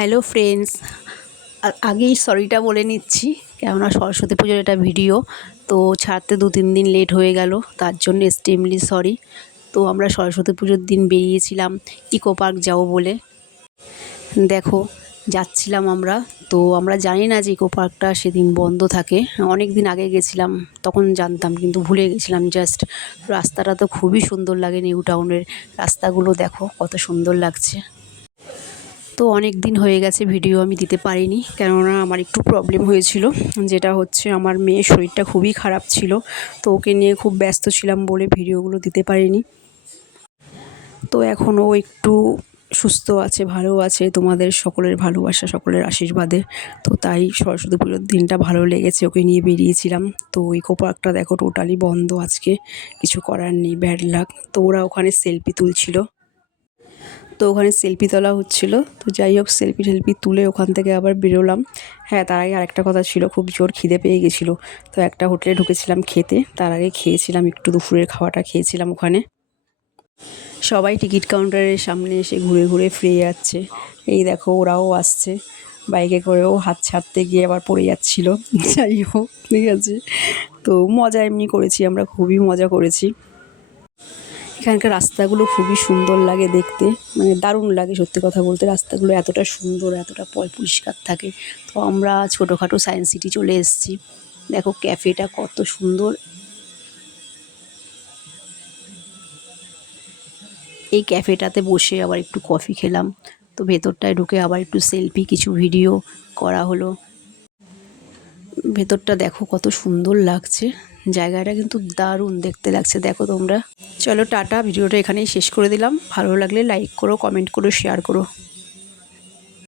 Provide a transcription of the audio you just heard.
Hello friends, আগেই সরিটা বলে নিচ্ছি, কেননা সরস্বতী পুজোর এটা ভিডিও তো ছাড়তে 2-3 দিন লেট হয়ে গেল, তার জন্য এক্সট্রিমলি সরি। তো আমরা সরস্বতী পুজোর দিন বেরিয়েছিলাম ইকো পার্ক যাবো বলে। দেখো যাচ্ছিলাম আমরা, তো আমরা জানি না যে ইকো পার্কটা সেদিন বন্ধ থাকে। অনেক দিন আগে গেছিলাম, তখন জানতাম, কিন্তু ভুলে গেছিলাম জাস্ট। রাস্তাটা তো খুবই সুন্দর লাগে, নিউ টাউনের রাস্তাগুলো দেখো কত সুন্দর লাগছে। তো অনেক দিন হয়ে গেছে ভিডিও আমি দিতে পারিনি, কেননা আমার একটু প্রবলেম হয়েছিল, যেটা হচ্ছে আমার মেয়ের শরীরটা খুবই খারাপ ছিল। তো ওকে নিয়ে খুব ব্যস্ত ছিলাম বলে ভিডিওগুলো দিতে পারিনি। তো এখনও একটু সুস্থ আছে, ভালো আছে, তোমাদের সকলের ভালোবাসা, সকলের আশীর্বাদে। তো তাই সরস্বতী পুজোর দিনটা ভালো লেগেছে, ওকে নিয়ে বেরিয়েছিলাম। তো ইকো পার্কটা দেখো টোটালি বন্ধ আজকে, কিছু করার নেই, ব্যাড লাক। তো ওরা ওখানে সেলফি তুলছিল, তো ওখানে সেলফি তোলা হচ্ছিল। তো যাই হোক, সেলফি টেলফি তুলে ওখান থেকে আবার বেরোলাম। হ্যাঁ, তার আগে আরেকটা কথা ছিল, খুব জোর খিদে পেয়ে গেছিলো। তো একটা হোটেলে ঢুকেছিলাম খেতে, তার আগে খেয়েছিলাম একটু, দুপুরের খাওয়াটা খেয়েছিলাম ওখানে। সবাই টিকিট কাউন্টারের সামনে এসে ঘুরে ঘুরে ফিরে যাচ্ছে। এই দেখো ওরাও আসছে বাইকে করেও, হাত ছাড়তে গিয়ে আবার পড়ে যাচ্ছিল। যাই হোক, ঠিক আছে। তো মজা এমনি করেছি আমরা, খুবই মজা করেছি। এখানকার রাস্তাগুলো খুবই সুন্দর লাগে দেখতে, মানে দারুণ লাগে সত্যি কথা বলতে। রাস্তাগুলো এতটা সুন্দর, এতটা পরিষ্কার থাকে। তো আমরা ছোটোখাটো সায়েন্স সিটি চলে এসেছি। দেখো ক্যাফেটা কত সুন্দর। এই ক্যাফেটাতে বসে আবার একটু কফি খেলাম। তো ভেতরটায় ঢুকে আবার একটু সেলফি, কিছু ভিডিও করা হলো। ভেতরটা দেখো কত সুন্দর লাগছে, জায়গাটা কিন্তু দারুণ দেখতে লাগছে, দেখো তোমরা। চলো টাটা, ভিডিওটা এখানেই শেষ করে দিলাম। ভালো লাগলে লাইক করো, কমেন্ট করো, শেয়ার করো।